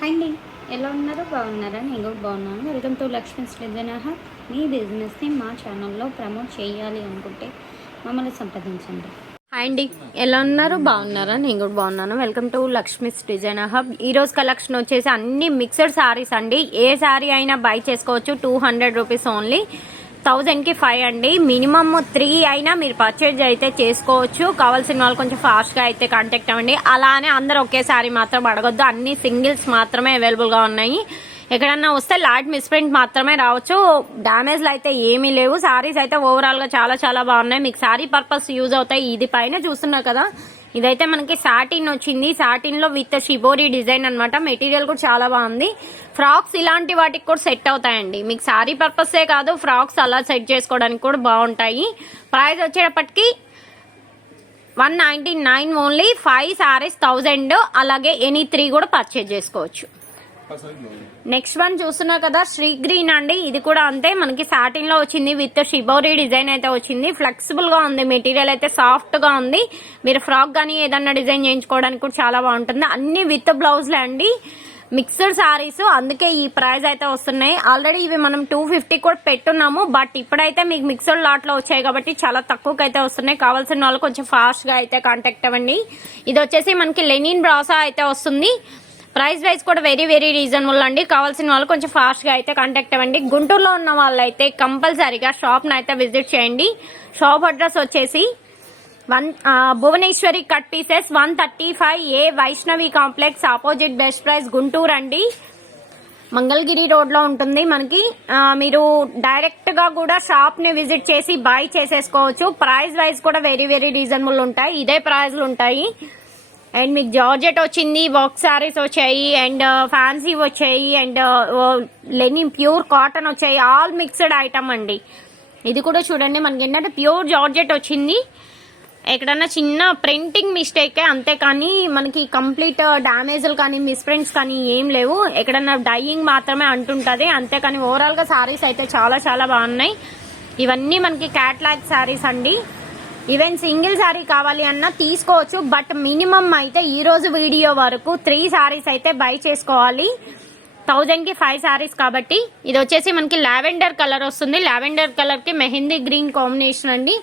Hi అండి. ఎలా ఉన్నారు? బాగున్నారా? నేను కూడా బాగున్నాను. Welcome to Lakshmi Srujanaha. మీ బిజినెస్ని మా ఛానల్లో ప్రమోట్ చేయాలి అనుకుంటే మమ్మల్ని సంప్రదించండి. హాయ్ అండి. ఎలా ఉన్నారు? బాగున్నారా? నేను కూడా బాగున్నాను. Welcome to Lakshmi's design hub ఈరోజు కలెక్షన్ వచ్చేసి అన్ని మిక్సడ్ శారీస్ అండి. ఏ శారీ అయినా బై చేసుకోవచ్చు. Two hundred rupees only. థౌజండ్కి ఫైవ్ అండి. మినిమమ్ త్రీ అయినా మీరు పర్చేజ్ అయితే చేసుకోవచ్చు. కావాల్సిన వాళ్ళు కొంచెం ఫాస్ట్గా అయితే కాంటాక్ట్ అవ్వండి. అలానే అందరు ఒకేసారి మాత్రం అడగొద్దు. అన్ని సింగిల్స్ మాత్రమే అవైలబుల్గా ఉన్నాయి. ఎక్కడన్నా వస్తే లాట్ మిస్ప్రింట్ మాత్రమే రావచ్చు. డామేజ్లు అయితే ఏమీ లేవు. సారీస్ అయితే ఓవరాల్గా చాలా చాలా బాగున్నాయి. మీకు సారీ పర్పస్ యూజ్ అవుతాయి. ఇది పైన చూస్తున్నారు కదా. ఇదైతే మనకి సాటిన్ వచ్చింది. సాటిన్లో విత్ షిబోరీ డిజైన్ అనమాట మెటీరియల్ కూడా చాలా బాగుంది. ఫ్రాక్స్ ఇలాంటి వాటికి కూడా సెట్ అవుతాయండి. మీకు సారీ పర్పసే కాదు ఫ్రాక్స్ అలా సెట్ చేసుకోవడానికి కూడా బాగుంటాయి. ప్రైస్ వచ్చేటప్పటికి one ninety nine only five saris thousand. అలాగే ఎనీ త్రీ కూడా పర్చేజ్ చేసుకోవచ్చు. నెక్స్ట్ వన్ చూస్తున్నా కదా శ్రీ గ్రీన్ అండి. ఇది కూడా అంతే మనకి సాటిన్లో వచ్చింది విత్ షిబోరీ డిజైన్ అయితే వచ్చింది. ఫ్లెక్సిబుల్గా ఉంది మెటీరియల్ అయితే సాఫ్ట్గా ఉంది. మీరు ఫ్రాక్ గానీ ఏదన్నా డిజైన్ చేయించుకోవడానికి కూడా చాలా బాగుంటుంది. అన్ని విత్ బ్లౌజ్లే అండి. మిక్సర్ సారీస్ అందుకే ఈ ప్రైస్ అయితే వస్తున్నాయి. ఆల్రెడీ ఇవి మనం టూ ఫిఫ్టీ కూడా పెట్టున్నాము బట్ ఇప్పుడైతే మీకు మిక్సర్ లాట్లో వచ్చాయి కాబట్టి చాలా తక్కువకి అయితే వస్తున్నాయి. కావాల్సిన వాళ్ళు కొంచెం ఫాస్ట్గా అయితే కాంటాక్ట్ అవ్వండి. ఇది వచ్చేసి మనకి లెనిన్ బ్రాసా అయితే వస్తుంది. ప్రైస్ వైజ్ కూడా వెరీ వెరీ రీజనబుల్ అండి. కావాల్సిన వాళ్ళు కొంచెం ఫాస్ట్గా అయితే కాంటాక్ట్ అవ్వండి. గుంటూరులో ఉన్న వాళ్ళు అయితే కంపల్సరీగా షాప్ను అయితే విజిట్ చేయండి. షాప్ అడ్రస్ వచ్చేసి one Bhuvaneshwari cut pieces one thirty five A Vaishnavi complex opposite best price Guntur అండి. మంగళగిరి రోడ్లో ఉంటుంది మనకి. మీరు డైరెక్ట్గా కూడా షాప్ని విజిట్ చేసి బై చేసేసుకోవచ్చు. ప్రైస్ వైజ్ కూడా వెరీ వెరీ రీజనబుల్ ఉంటాయి. ఇదే ప్రైజ్లు ఉంటాయి. అండ్ మీకు జార్జెట్ వచ్చింది వర్క్ శారీస్ వచ్చాయి అండ్ uh, ఫ్యాన్సీ వచ్చాయి and uh, linen pure cotton వచ్చాయి ఆల్ మిక్స్డ్ ఐటమ్ అండి. ఇది కూడా చూడండి మనకి ఏంటంటే ప్యూర్ జార్జెట్ వచ్చింది. ఎక్కడన్నా చిన్న ప్రింటింగ్ మిస్టేకే అంతే కానీ మనకి కంప్లీట్ uh, డ్యామేజ్లు కానీ మిస్ప్రింట్స్ కానీ ఏం లేవు. ఎక్కడన్నా డైయింగ్ మాత్రమే అంటుంటుంది అంతేకాని ఓవరాల్గా శారీస్ అయితే చాలా చాలా బాగున్నాయి. ఇవన్నీ మనకి క్యాట్లాగ్ శారీస్ అండి. ఈవెన్ సింగిల్ సారీ కావాలి అన్నా తీసుకోవచ్చు బట్ మినిమం అయితే ఈ రోజు వీడియో వరకు త్రీ సారీస్ అయితే బై చేసుకోవాలి. థౌజండ్కి ఫైవ్ సారీస్ కాబట్టి ఇది వచ్చేసి మనకి లావెండర్ కలర్ వస్తుంది. లావెండర్ కలర్కి మెహందీ గ్రీన్ కాంబినేషన్ అండి.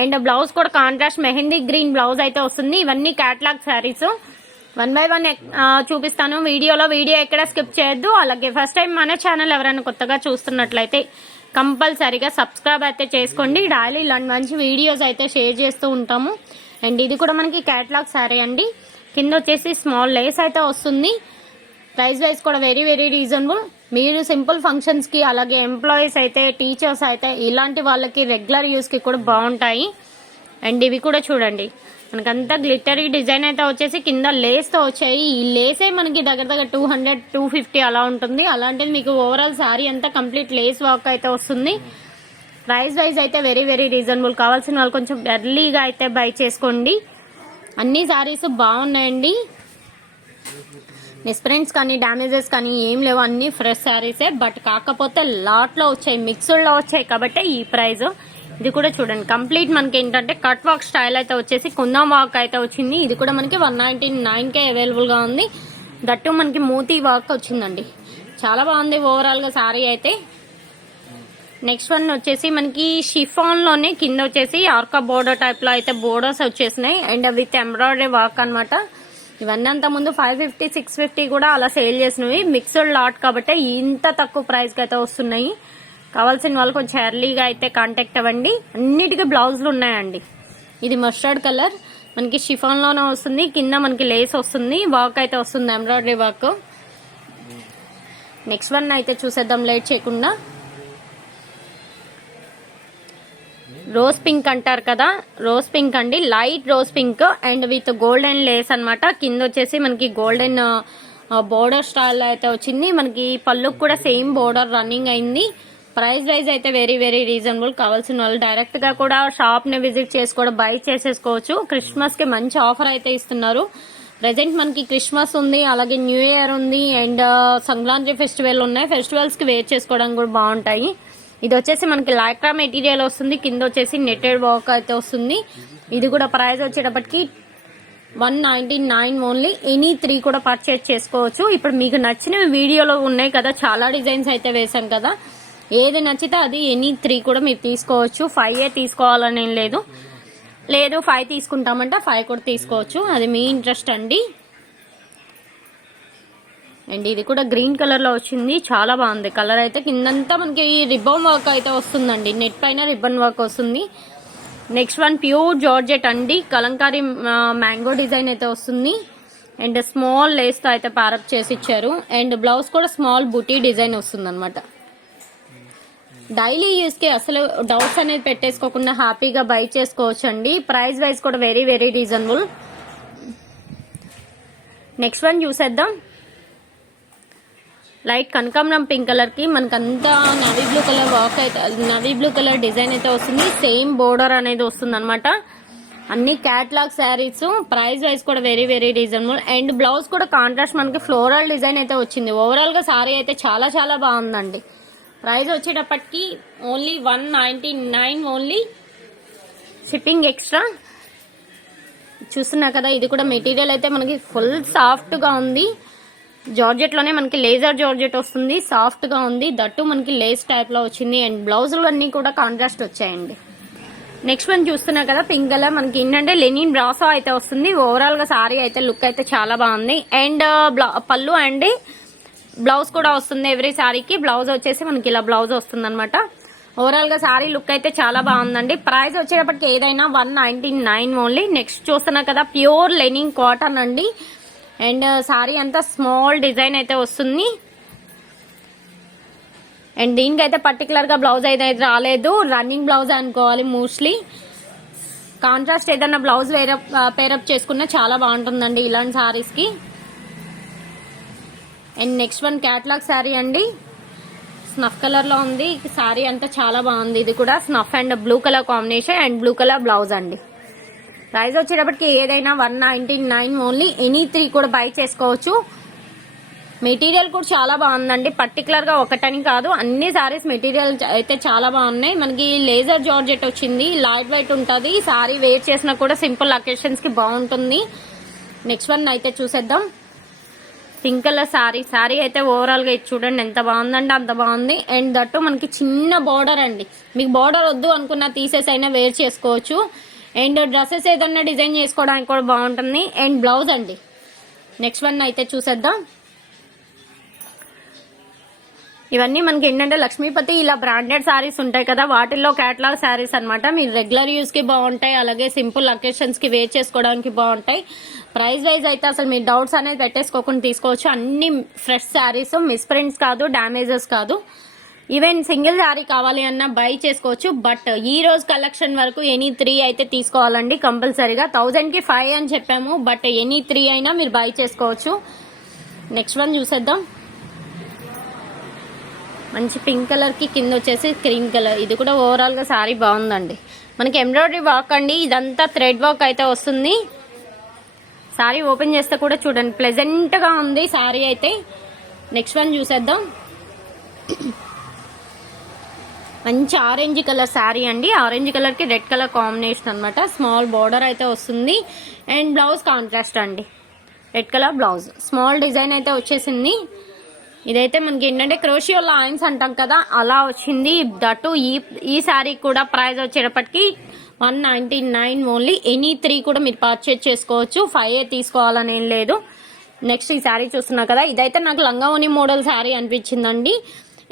అండ్ బ్లౌజ్ కూడా కాంట్రాస్ట్ మెహందీ గ్రీన్ బ్లౌజ్ అయితే వస్తుంది. ఇవన్నీ catalogue saris one by one చూపిస్తాను. వీడియోలో వీడియో ఎక్కడ స్కిప్ చేయొద్దు. అలాగే ఫస్ట్ టైం మన ఛానల్ ఎవరైనా కొత్తగా చూస్తున్నట్లయితే కంపల్సరీగా సబ్స్క్రైబ్ అయితే చేసుకోండి. డైలీ ఇలాంటి మంచి వీడియోస్ అయితే షేర్ చేస్తూ ఉంటాము. అండ్ ఇది కూడా మనకి క్యాట్లాగ్ శారీ అండి. కింద వచ్చేసి స్మాల్ లేస్ అయితే వస్తుంది. ప్రైస్ వైజ్ కూడా వెరీ వెరీ రీజనబుల్ మీరు సింపుల్ ఫంక్షన్స్కి అలాగే ఎంప్లాయీస్ అయితే టీచర్స్ అయితే ఇలాంటి వాళ్ళకి రెగ్యులర్ యూస్కి కూడా బాగుంటాయి. అండ్ ఇవి కూడా చూడండి. మనకంతా గ్లిటరీ డిజైన్ అయితే వచ్చేసి కింద లేస్తో వచ్చాయి. ఈ లేసే మనకి దగ్గర దగ్గర టూ హండ్రెడ్ టూ ఫిఫ్టీ అలా ఉంటుంది. అలాంటిది మీకు ఓవరాల్ శారీ అంతా కంప్లీట్ లేస్ వర్క్ అయితే వస్తుంది. ప్రైస్ వైజ్ అయితే వెరీ వెరీ రీజనబుల్ కావాల్సిన వాళ్ళు కొంచెం ఎర్లీగా అయితే బై చేసుకోండి. అన్ని శారీస్ బాగున్నాయండి. మిస్ప్రింట్స్ కానీ డ్యామేజెస్ కానీ ఏం లేవు. అన్ని ఫ్రెష్ శారీసే బట్ కాకపోతే లాట్లో వచ్చాయి. మిక్స్డ్లో వచ్చాయి. కాబట్టి ఈ ప్రైస్ ఇది కూడా చూడండి. కంప్లీట్ మనకి ఏంటంటే కట్ వర్క్ స్టైల్ అయితే వచ్చేసి కుందం వాక్ అయితే వచ్చింది. ఇది కూడా మనకి వన్ నైన్టీ నైన్ కే అవైలబుల్గా ఉంది. దట్టు మనకి మూతి వర్క్ వచ్చిందండి. చాలా బాగుంది ఓవరాల్గా సారీ అయితే. నెక్స్ట్ వన్ వచ్చేసి మనకి షిఫాన్లోనే కింద వచ్చేసి ఆర్కా బోర్డర్ టైప్లో అయితే బోర్డర్స్ వచ్చేసినాయి. అండ్ విత్ ఎంబ్రాయిడరీ వర్క్ అన్నమాట. ఇవన్నీ అంత ముందు ఫైవ్ ఫిఫ్టీ సిక్స్ ఫిఫ్టీ కూడా అలా సేల్ చేసినవి. మిక్స్డ్ లాట్ కాబట్టి ఇంత తక్కువ ప్రైస్కి అయితే వస్తున్నాయి. కావాల్సిన వాళ్ళు కొంచెం ఎర్లీగా అయితే కాంటాక్ట్ అవ్వండి. అన్నిటికీ బ్లౌజులు ఉన్నాయండి. ఇది మస్టర్డ్ కలర్. మనకి షిఫాన్లోనే వస్తుంది. కింద మనకి లేస్ వస్తుంది. వర్క్ అయితే వస్తుంది. Embroidery work. నెక్స్ట్ వన్ అయితే చూసేద్దాం. లేట్ చేయకుండా. రోజ్ పింక్ అంటారు కదా. రోజ్ పింక్ అండి. Light rose pink and with golden lace అనమాట కింద వచ్చేసి మనకి గోల్డెన్ బోర్డర్ స్టైల్ అయితే వచ్చింది. మనకి పళ్ళుకి కూడా సేమ్ బోర్డర్ రన్నింగ్ అయింది. ప్రైస్ వైజ్ అయితే వెరీ వెరీ రీజనబుల్. కావాల్సిన వాళ్ళు డైరెక్ట్గా కూడా షాప్ని విజిట్ చేసుకోవడం బై చేసేసుకోవచ్చు. క్రిస్మస్కి మంచి ఆఫర్ అయితే ఇస్తున్నారు. ప్రజెంట్ మనకి క్రిస్మస్ ఉంది అలాగే న్యూ ఇయర్ ఉంది అండ్ uh, సంక్రాంతి ఫెస్టివల్ ఉన్నాయి. ఫెస్టివల్స్కి వేర్ చేసుకోవడానికి కూడా బాగుంటాయి. ఇది వచ్చేసి మనకి లాక్రా మెటీరియల్ వస్తుంది కింద వచ్చేసి నెట్టెడ్ వర్క్ అయితే వస్తుంది. ఇది కూడా ప్రైస్ వచ్చేటప్పటికి one ninety nine only any three కూడా పర్చేజ్ చేసుకోవచ్చు. ఇప్పుడు మీకు నచ్చిన వీడియోలో ఉన్నాయి కదా చాలా డిజైన్స్ అయితే వేసాం కదా. ఏది నచ్చితే అది ఎనీ త్రీ కూడా మీరు తీసుకోవచ్చు. ఫైవ్ ఏ తీసుకోవాలని ఏం లేదు. లేదు ఫైవ్ తీసుకుంటామంటే ఫైవ్ కూడా తీసుకోవచ్చు. అది మీ ఇంట్రెస్ట్ అండి. అండ్ ఇది కూడా గ్రీన్ కలర్లో వచ్చింది. చాలా బాగుంది. కలర్ అయితే కిందంతా మనకి రిబ్బన్ వర్క్ అయితే వస్తుందండి. నెట్ పైన రిబ్బన్ వర్క్ వస్తుంది. నెక్స్ట్ వన్ ప్యూర్ జార్జెట్ అండి. కలంకారీ మ్యాంగో డిజైన్ అయితే వస్తుంది. అండ్ స్మాల్ లేస్తో అయితే పారప్ చేసి ఇచ్చారు. అండ్ బ్లౌజ్ కూడా స్మాల్ బుటీ డిజైన్ వస్తుంది అనమాట డైలీ యూస్కి అసలు డౌట్స్ అనేది పెట్టేసుకోకుండా హ్యాపీగా బై చేసుకోవచ్చు అండి ప్రైస్ వైజ్ కూడా very very reasonable. Next one చూసేద్దాం. లైట్ కనకాంబరం పింక్ కలర్కి మనకంతా నవీ బ్లూ కలర్ వర్క్ అయితే నవీ బ్లూ కలర్ డిజైన్ అయితే వస్తుంది. సేమ్ బోర్డర్ అనేది వస్తుంది అనమాట అన్ని క్యాట్లాగ్ శారీస్ ప్రైస్ వైజ్ కూడా very very reasonable. And blouse కూడా కాంట్రాస్ట్ మనకి ఫ్లోరల్ డిజైన్ అయితే వచ్చింది. ఓవరాల్గా శారీ అయితే చాలా చాలా బాగుందండి. ప్రైస్ వచ్చేటప్పటికి only one ninety nine only shipping extra. చూస్తున్నా కదా ఇది కూడా మెటీరియల్ అయితే మనకి ఫుల్ సాఫ్ట్గా ఉంది. జార్జెట్లోనే మనకి లేజర్ జార్జెట్ వస్తుంది సాఫ్ట్గా ఉంది. దట్టు మనకి లేస్ టైప్లో వచ్చింది అండ్ బ్లౌజులు అన్నీ కూడా కాంట్రాస్ట్ వచ్చాయండి. నెక్స్ట్ వన్ చూస్తున్నా కదా పింక్ కలర్ మనకి ఏంటంటే లెనిన్ బ్రాసో అయితే వస్తుంది. ఓవరాల్గా సారీ అయితే లుక్ అయితే చాలా బాగుంది. అండ్ పళ్ళు అండి. బ్లౌజ్ కూడా వస్తుంది ఎవ్రీ సారీకి బ్లౌజ్ వచ్చేసి మనకి ఇలా బ్లౌజ్ వస్తుంది అనమాట ఓవరాల్గా లుక్ అయితే చాలా బాగుందండి. ప్రైస్ వచ్చేటప్పటికి ఏదైనా one ninety nine only next చూస్తున్నా కదా ప్యూర్ లెనింగ్ కాటన్ అండి. అండ్ uh, శారీ అంతా స్మాల్ డిజైన్ అయితే వస్తుంది. అండ్ దీనికైతే పర్టికులర్గా బ్లౌజ్ అయితే రాలేదు. రన్నింగ్ బ్లౌజ్ అనుకోవాలి మోస్ట్లీ కాంట్రాస్ట్ ఏదైనా blouse wear up uh, pair up చేసుకున్నా చాలా బాగుంటుందండి ఇలాంటి శారీస్కి. And next one catalogue sari అండి. స్నఫ్ కలర్లో ఉంది. శారీ అంతా చాలా బాగుంది. ఇది కూడా snuff and blue colour combination and blue colour blouse అండి. ప్రైస్ వచ్చేటప్పటికి ఏదైనా one ninety nine only any three కూడా బై చేసుకోవచ్చు. మెటీరియల్ కూడా చాలా బాగుందండి. పర్టికులర్గా ఒకటని కాదు. అన్ని సారీస్ మెటీరియల్ అయితే చాలా బాగున్నాయి. మనకి లేజర్ జార్జెట్ వచ్చింది. లైట్ వెయిట్ ఉంటుంది. సారీ వేర్ చేసినా కూడా సింపుల్ అకేషన్స్కి బాగుంటుంది. నెక్స్ట్ వన్ అయితే చూసేద్దాం. పింక్ కలర్ శారీ శారీ అయితే ఓవరాల్గా ఇది చూడండి ఎంత బాగుందంటే అంత బాగుంది. అండ్ దట్టు మనకి చిన్న బార్డర్ అండి. మీకు బార్డర్ వద్దు అనుకున్న తీసేసి అయినా వేర్ చేసుకోవచ్చు. అండ్ డ్రెస్సెస్ ఏదన్నా డిజైన్ చేసుకోవడానికి కూడా బాగుంటుంది. అండ్ బ్లౌజ్ అండి. నెక్స్ట్ వన్ అయితే చూసేద్దాం. ఇవన్నీ మనకి ఏంటంటే లక్ష్మీపతి ఇలా బ్రాండెడ్ శారీస్ ఉంటాయి కదా వాటిల్లో క్యాటలాగ్ శారీస్ అన్నమాట. మీరు రెగ్యులర్ యూస్కి బాగుంటాయి అలాగే సింపుల్ అకేషన్స్కి వేర్ చేసుకోవడానికి బాగుంటాయి. ప్రైస్ వైజ్ అయితే అసలు మీరు డౌట్స్ అనేది పెట్టేసుకోకుండా తీసుకోవచ్చు. అన్ని ఫ్రెష్ శారీస్ మిస్ప్రింట్స్ కాదు డ్యామేజెస్ కాదు. ఈవెన్ సింగిల్ శారీ కావాలి అన్నా బై చేసుకోవచ్చు. బట్ ఈ రోజు కలెక్షన్ వరకు ఎనీ త్రీ అయితే తీసుకోవాలండి కంపల్సరీగా. థౌజండ్కి ఫైవ్ అని చెప్పాము బట్ ఎనీ త్రీ అయినా మీరు బై చేసుకోవచ్చు. నెక్స్ట్ వన్ చూసేద్దాం. మంచి పింక్ కలర్కి కింద వచ్చేసి క్రీమ్ కలర్. ఇది కూడా ఓవరాల్గా శారీ సారీ బాగుందండి. మనకి ఎంబ్రాయిడరీ వర్క్ అండి. ఇదంతా థ్రెడ్ వర్క్ అయితే వస్తుంది. సారీ ఓపెన్ చేస్తే కూడా చూడండి. ప్లెజెంట్గా ఉంది సారీ అయితే. నెక్స్ట్ వన్ చూసేద్దాం. మంచి ఆరెంజ్ కలర్ శారీ అండి. ఆరెంజ్ కలర్కి రెడ్ కలర్ కాంబినేషన్ అనమాట స్మాల్ బార్డర్ అయితే వస్తుంది. అండ్ బ్లౌజ్ కాంట్రాస్ట్ అండి. Red colour blouse small design అయితే వచ్చేసింది. ఇదైతే మనకి ఏంటంటే క్రోషియో లైన్స్ అంటాం కదా అలా వచ్చింది. దట్టు ఈ ఈ శారీ కూడా ప్రైస్ వచ్చేటప్పటికి one ninety nine only. Any three కూడా మీరు పర్చేజ్ చేసుకోవచ్చు. ఫైవ్ ఏ తీసుకోవాలని ఏం లేదు. నెక్స్ట్ ఈ శారీ చూస్తున్నా కదా ఇదైతే నాకు లంగావోని మోడల్ శారీ అనిపించిందండి.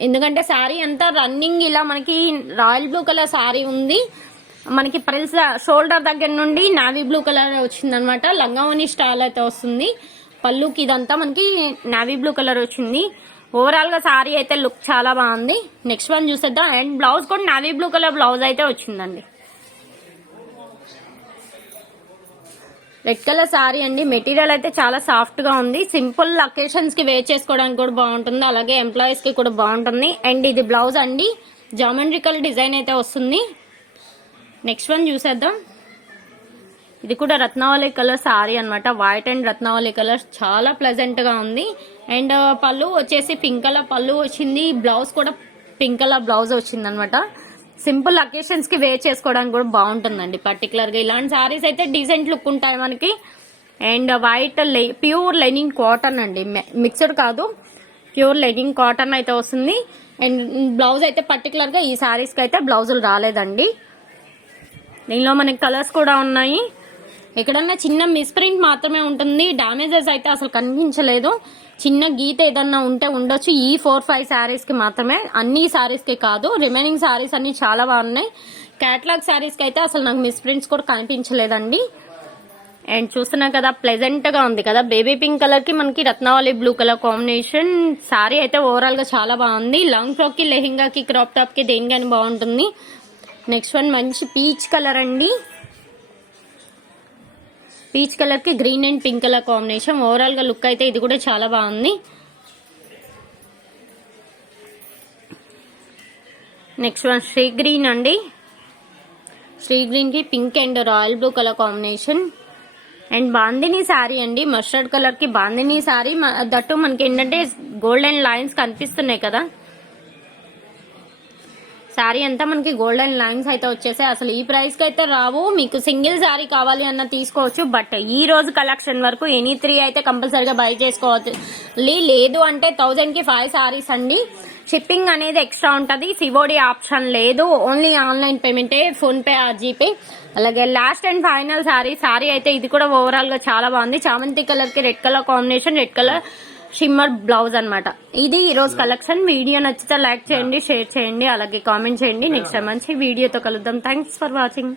ఎందుకంటే శారీ అంతా రన్నింగ్ ఇలా మనకి రాయల్ బ్లూ కలర్ శారీ ఉంది. మనకి ప్రిల్స్ షోల్డర్ దగ్గర నుండి నావీ బ్లూ కలర్ వచ్చిందనమాట. లంగావోని స్టైల్ అయితే వస్తుంది. పళ్ళుకి ఇదంతా మనకి నావీ బ్లూ కలర్ వచ్చింది. ఓవరాల్గా సారీ అయితే లుక్ చాలా బాగుంది. నెక్స్ట్ వన్ చూసేద్దాం. అండ్ బ్లౌజ్ కూడా నావీ బ్లూ కలర్ బ్లౌజ్ అయితే వచ్చిందండి. రెడ్ కలర్ సారీ అండి. మెటీరియల్ అయితే చాలా సాఫ్ట్గా ఉంది. సింపుల్ లొకేషన్స్కి వేర్ చేసుకోవడానికి కూడా బాగుంటుంది. అలాగే ఎంప్లాయీస్కి కూడా బాగుంటుంది. అండ్ ఇది బ్లౌజ్ అండి. జామెట్రికల్ డిజైన్ అయితే వస్తుంది. నెక్స్ట్ వన్ చూసేద్దాం. ఇది కూడా రత్నావళి కలర్ సారీ అన్నమాట. వైట్ అండ్ రత్నావళి కలర్ చాలా ప్లెజెంట్గా ఉంది. అండ్ uh, పళ్ళు వచ్చేసి పింక్ కలర్ పళ్ళు వచ్చింది. బ్లౌజ్ కూడా పింక్ కలర్ బ్లౌజ్ వచ్చింది అనమాట సింపుల్ అకేషన్స్కి వేర్ చేసుకోవడానికి కూడా బాగుంటుందండి. పర్టికులర్గా ఇలాంటి సారీస్ అయితే డీసెంట్ లుక్ ఉంటాయి మనకి. And white pure linen cotton అండి. మిక్స్డ్ కాదు. ప్యూర్ లెనిన్ కాటన్ అయితే వస్తుంది. అండ్ బ్లౌజ్ అయితే పర్టికులర్గా ఈ శారీస్కి అయితే బ్లౌజులు రాలేదండి. దీనిలో మనకి కలర్స్ కూడా ఉన్నాయి. ఎక్కడన్నా చిన్న మిస్ప్రింట్ మాత్రమే ఉంటుంది. డామేజెస్ అయితే అసలు కనిపించలేదు. చిన్న గీత ఏదన్నా ఉంటే ఉండొచ్చు. ఈ ఫోర్ ఫైవ్ శారీస్కి మాత్రమే. అన్ని శారీస్కి కాదు. రిమైనింగ్ శారీస్ అన్ని చాలా బాగున్నాయి. క్యాట్లాగ్ శారీస్కి అయితే అసలు నాకు మిస్ప్రింట్స్ కూడా కనిపించలేదండి. అండ్ చూస్తున్నా కదా ప్లెజెంట్గా ఉంది కదా. బేబీ పింక్ కలర్కి మనకి రత్నావళి బ్లూ కలర్ కాంబినేషన్ శారీ అయితే ఓవరాల్గా చాలా బాగుంది. లాంగ్ ఫ్రాక్కి లెహింగాకి క్రాప్ టాప్కి దేనికైనా బాగుంటుంది. నెక్స్ట్ వన్ మంచి పీచ్ కలర్ అండి. పీచ్ కలర్కి green and pink colour combination. ఓవరాల్గా లుక్ అయితే ఇది కూడా చాలా బాగుంది. నెక్స్ట్ వన్ శ్రీ గ్రీన్ అండి. శ్రీ గ్రీన్కి pink and royal blue colour combination. And bandhani sari అండి. మస్టర్డ్ కలర్కి బాందిని శారీ. దట్టు మనకి ఏంటంటే గోల్డెన్ లైన్స్ కనిపిస్తున్నాయి కదా. శారీ అంతా మనకి గోల్డెన్ లైన్స్ అయితే వచ్చేసాయి. అసలు ఈ ప్రైస్కి అయితే రావు. మీకు సింగిల్ శారీ కావాలి అన్న తీసుకోవచ్చు. బట్ ఈ రోజు కలెక్షన్ వరకు ఎనీ త్రీ అయితే కంపల్సరీగా బై చేసుకోవచ్చు లేదు అంటే థౌజండ్కి ఫైవ్ శారీస్ అండి. షిప్పింగ్ అనేది ఎక్స్ట్రా ఉంటుంది. సివోడి ఆప్షన్ లేదు. ఓన్లీ ఆన్లైన్ పేమెంటే ఫోన్పే ఆ జీపే. అలాగే last and final sari. Sari అయితే ఇది కూడా ఓవరాల్గా చాలా బాగుంది. చామంతి కలర్కి red colour combination red colour shimmer blouse అన్నమాట. ఇది ఈ రోజు కలెక్షన్. వీడియో నచ్చితే లైక్ చేయండి షేర్ చేయండి అలాగే కామెంట్ చేయండి. నెక్స్ట్ మంచి వీడియోతో కలుద్దాం. Thanks for watching